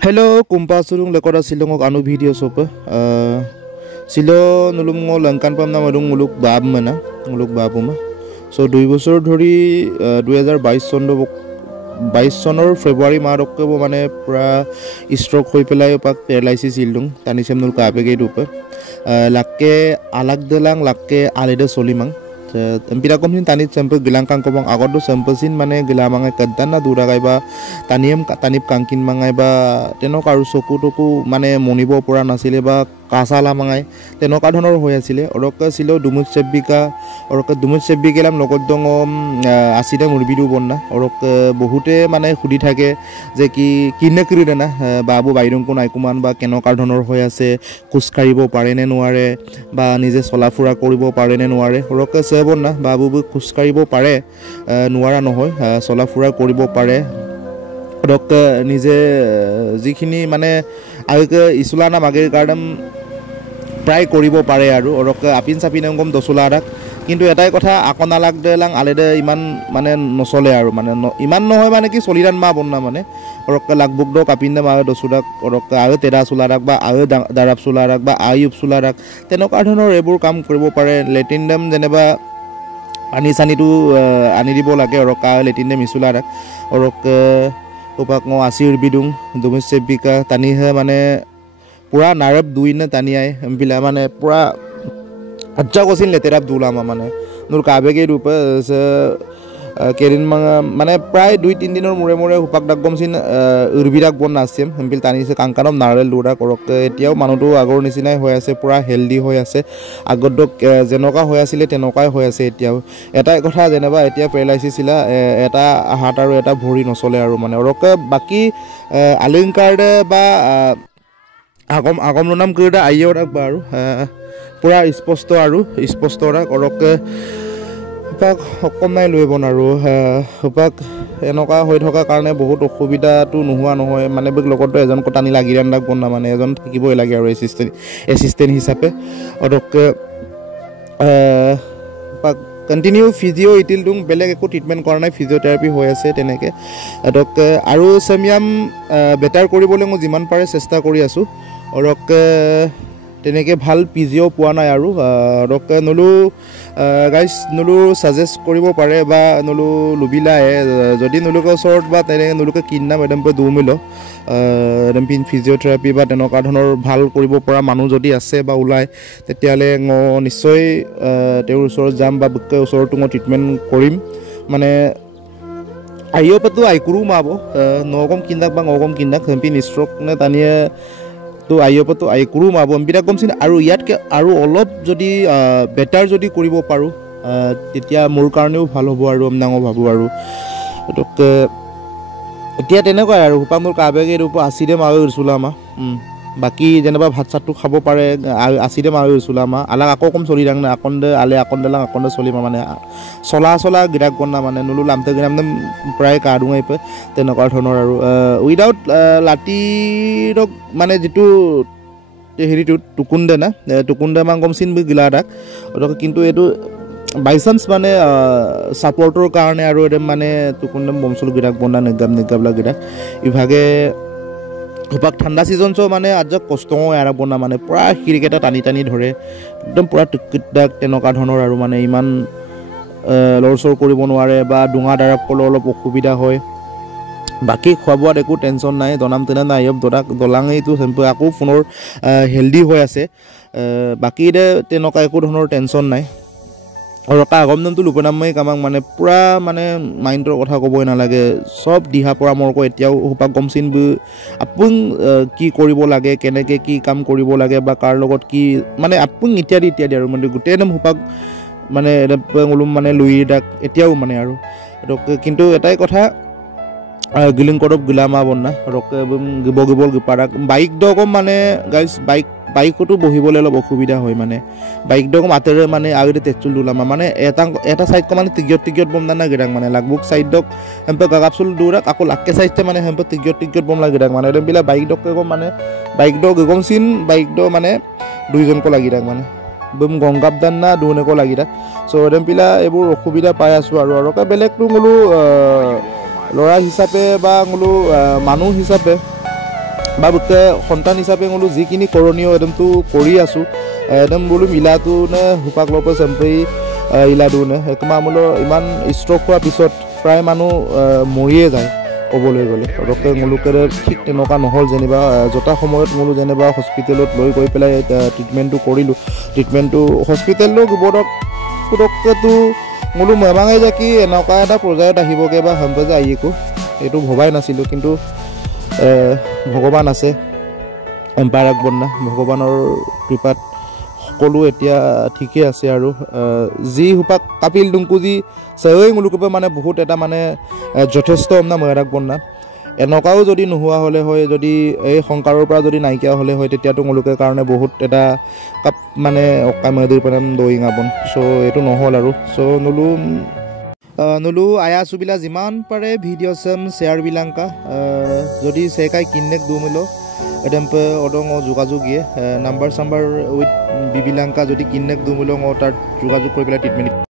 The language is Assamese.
Hello, kumpasung lekora silongok anu video sopa. Silo nulum ngo langkan pam na madung muluk bab mana, muluk babu ma. So 2 বছৰ ধৰি 2022 চনৰ ফেব্ৰুৱাৰী মাহৰকে মানে পুৰা ষ্ট্ৰোক হৈ পেলাই পাক পেৰালাইছিছ ইলদুং তানি সেমনুল কাবেগে দুপে লাকে আলাক দেলাং লাকে আলেদে সলিমাং এমপিরা কমনি তানি চেম্পে গিলাং কাং কবং আগত চেম্পসিন মানে গিলামাঙে কদ্দান না দুৰা গাইবা তানিপ কাংকিন মাঙাই বা তেনক আৰু চকু টকু মানে মনিব পৰা নাছিলে বা কাছালা মাঙাই তেনকা ধৰণৰ হৈ আছিলে অৰক ছিল দুমুচ চেব্বিকেলাম লগত দং আছিদা মুৰবিদু বন্না অৰক বহুতে মানে খুদি থাকে যে কিনে কৰি দেনা বাবু বাইৰং কোন আইকুমান বা কেনকা ধৰণৰ হৈ আছে খুজকাৰিব পাৰে নে নোৱাৰে বা নিজে চলাফুৰা কৰিব পাৰে নে নোৱাৰে অৰক সেবন না বাবু খুজকাৰিব পাৰে নোৱাৰা নহয় চলাফুৰা কৰিব পাৰে অৰক নিজে যিখিনি মানে আগকে ইছুলানা মাগেৰ গাৰ্ডম প্ৰায় কৰিব পাৰে আৰু অৰক আপিন চাপিন গম দছুলাৰাক কিন্তু এটাই কথা আকনালাক দেলাং আলেদে ইমান মানে নচলে আৰু মানে ইমান নহয় মানে কি চলিৰান মা বন্না মানে অৰক লাগবুক দ কাপিন দে মা দছুলাক অৰক আও তেৰা চুলাৰাক বা আও দাৰাব চুলাৰাক বা আয়ুব চুলাৰাক তেনকা ধৰণৰ এবোৰ কাম কৰিব পাৰে লেটিন ডেম যেনেবা পানী চানিটো আনি দিব লাগে অৰক লেটিন ডেম ইছুলাৰাক অৰক ওপাক ন আসিৰ বিদুং দুমিছ চেব্বিকা তানিহে মানে পুৰা নাৰব দুইনে তানিয়াই এমপিলা মানে পুৰা আচ্ছা কছিল লেতেৰাব দুলামা মানে নুৰ কাবেগে ৰূপে কেৰিন মানে প্ৰায় 2-3 দিনৰ মূৰে হুপাক ডাকগমচিন উৰবিৰাক বন নাছিম এমপিল তানিছে কাংকানম নাৰেল দুৰা কৰক এতিয়াও মানুহটো আগৰ নিচিনাই হৈ আছে পুৰা হেলদি হৈ আছে আগত যেনকা হৈ আছিল তেনকাই হৈ আছে এতিয়াও এটাই কথা যেনেবা এতিয়া পেৰালাইছিছ ছিলা এটা হাত আৰু এটা ভৰি নচলে আৰু মানে অৰক বাকি আলিংকাৰ্ডে বা আগম নাম কৰিদা আইও ৰাখ বা আৰু পুৰা স্পষ্ট ৰাখ অৰক উপাক অকম নাই লৈ বন আৰু উপাক এনেকুৱা হৈ থকা কাৰণে বহুত অসুবিধাটো নোহোৱা নহয় মানে বেগ লগতো এজন কটানি লাগি ৰান্দাক বন না মানে এজন থাকিবই লাগে আৰু এছিষ্টেণ্ট হিচাপে অৰক উপাক কণ্টিনিউ ফিজিঅ' ইটিল দুং বেলেগ একো ট্ৰিটমেণ্ট কৰা নাই ফিজিঅ'থেৰাপি হৈ আছে তেনেকৈ অৰক আৰু চেমিয়াম বেটাৰ কৰিবলৈ মই যিমান পাৰে চেষ্টা কৰি আছোঁ অৰক তেনেকৈ ভাল পিজিঅ' পোৱা নাই আৰু অৰক নলু গাইজ নলু ছাজেষ্ট কৰিব পাৰে বা নলু লুবিলায় যদি নলুকে ওচৰত বা তেনেকৈ নলুকে কিনা মেডামপে দুমিল এডাম্পিন ফিজিঅ'থেৰাপি বা তেনেকুৱা ধৰণৰ ভাল কৰিব পৰা মানুহ যদি আছে বা ওলায় তেতিয়াহ'লে নিশ্চয় তেওঁৰ ওচৰত যাম বা ওচৰতো মই ট্ৰিটমেণ্ট কৰিম মানে আইঅ'পাতো আইকুৰো মাব নগম কিন্দাক বা নগম কিন্দাক এম্পিন ষ্ট্ৰক নে তানিয়ে তো আইঅ'পাতো আইকুৰো মাব এম্পিটা কমচিন আৰু ইয়াতকৈ আৰু অলপ যদি বেটাৰ যদি কৰিব পাৰোঁ তেতিয়া মোৰ কাৰণেও ভাল হ'ব আৰু মই ভাবোঁ আৰু গতিকে এতিয়া তেনেকুৱাই আৰু হুপা মোৰ কাবেগে ৰূপ আছিদে মাৱে উৰচুলামা বাকী যেনিবা ভাত চাতটো খাব পাৰে আছিদে মাৱে উৰচুলামা আলাক আকৌ কম চলি থাক না আকণ্ডেলাং চলিমা মানে চলা গিৰাক বনা মানে নলু লামতে গিৰাম প্ৰায় কাডুঙাই পে তেনেকুৱা ধৰণৰ আৰু উইদাউট লাটিৰক মানে যিটো হেৰিটো টুকুন্দে মাং কমচিন গিলা দাক কিন্তু এইটো বাইচান্স মানে ছাপৰ্টৰ কাৰণে আৰু এদম মানে টুকুন্দম বমচুল গিৰাক বনা নেগাবলা গিৰাক ইভাগে হুপাক ঠাণ্ডা ছিজন চ মানে আজ কষ্ট এৰা বনা মানে পুৰা খিৰিকেইটা টানি ধৰে একদম পুৰা টিকটিক তেনেকুৱা ধৰণৰ আৰু মানে ইমান লৰচৰ কৰিব নোৱাৰে বা ডুঙা দাৰাব ক'লে অলপ অসুবিধা হয় বাকী খোৱা বোৱাত একো টেনশ্যন নাই দনাম তেনে নাই দলাঙেইটো চেম্পু আকৌ ফোনৰ হেল্ডি হৈ আছে বাকী তেনেকুৱা একো ধৰণৰ টেনশ্যন নাই অৰকা আগম নামটো লুপনামমাই কামাক মানে পুৰা মানে মাইণ্ডৰ কথা ক'বই নালাগে চব দিহা পৰামৰ্শ এতিয়াও হুপাক গমচিন আপোন কি কৰিব লাগে কেনেকৈ কি কাম কৰিব লাগে বা কাৰ লগত কি মানে আপোন ইত্যাদি আৰু মানে গোটেই একদম হুপাক মানে ওলুম মানে লুই দাক এতিয়াও মানে আৰু কিন্তু এটাই কথা গিলিং কৰব গিলামা বন্না ৰক গিবল গিপাৰাক বাইক দকম মানে গাইজ বাইকতো বহিবলৈ অলপ অসুবিধা হয় মানে বাইক দকম আতেৰে মানে আগতে তেচুল দুলামা মানে এটা চাইডক মানে টিগিয়ত বমনা না গিৰাক মানে লাগবুক চাইডক হেম্পে গাগাপচুল দৌৰাক আকৌ লাকে চাইডে মানে হেম্পে টিগিয়ত বমলা গিৰাক মানে একদম বিলাক বাইক দক মানে বাইক দ গগমচিন বাইক দ মানে দুইজনকো লাগি থাক মানে বম গংগাবদান না দুনেকো লাগি থাক চ' একদম পিলা এইবোৰ অসুবিধা পাই আছোঁ আৰু বেলেগটো বোলো ল'ৰা হিচাপে বা বোলো মানুহ হিচাপে বা গোটেই সন্তান হিচাপে বোলো যিখিনি কৰণীয় একদমতো কৰি আছোঁ একদম বোলো মিলাটো নে হুপাক ল'ব চেম্পেই ইলাটো নে তোমাৰ বোলো ইমান ষ্ট্ৰক হোৱাৰ পিছত প্ৰায় মানুহ মৰিয়ে যায় ক'বলৈ গ'লে পটককৈ মোলোকে ঠিক তেনেকুৱা নহ'ল যেনিবা যথা সময়ত মোলো যেনিবা হস্পিটেলত লৈ গৈ পেলাই ট্ৰিটমেণ্টটো কৰিলোঁ ট্ৰিটমেণ্টটো হস্পিটেললৈ পটককৈতো মোলো মেমাঙে যে কি এনেকুৱা এটা পৰ্যায়ত আহিবগৈ বা সম্পে যে আহিকো এইটো ভবাই নাছিলোঁ কিন্তু ভগৱান আছে এম্পায়াৰ আকবন্না ভগৱানৰ কৃপাত সকলো এতিয়া ঠিকে আছে আৰু যি হুপাক কাপিল ডুংকুজি চেৱৈ মোলোকে মানে বহুত এটা মানে যথেষ্ট না মহাৰাক বন্না এনেকুৱাও যদি নোহোৱা হ'লে হয় যদি এই সংকাৰৰ পৰা যদি নাইকিয়া হ'লে হয় তেতিয়াতো মোলোকে কাৰণে বহুত এটা কাপ মানে অকামেদিৰ পৰা দৈ গাবন চ' এইটো নহ'ল আৰু চ' নলো আয়া আছোবিলা যিমান পাৰে ভিডিঅ' চেম শ্বেয়াৰ বিলাংকা যদি চেকাই কিনেক দুমিলো এডেম্পে অদং যোগাযোগ ইয়ে নাম্বাৰ চাম্বাৰ উইথ বিবিলাংকা যদি কিনেক দুমিলো তাত যোগাযোগ কৰি পেলাই ট্ৰিটমেণ্ট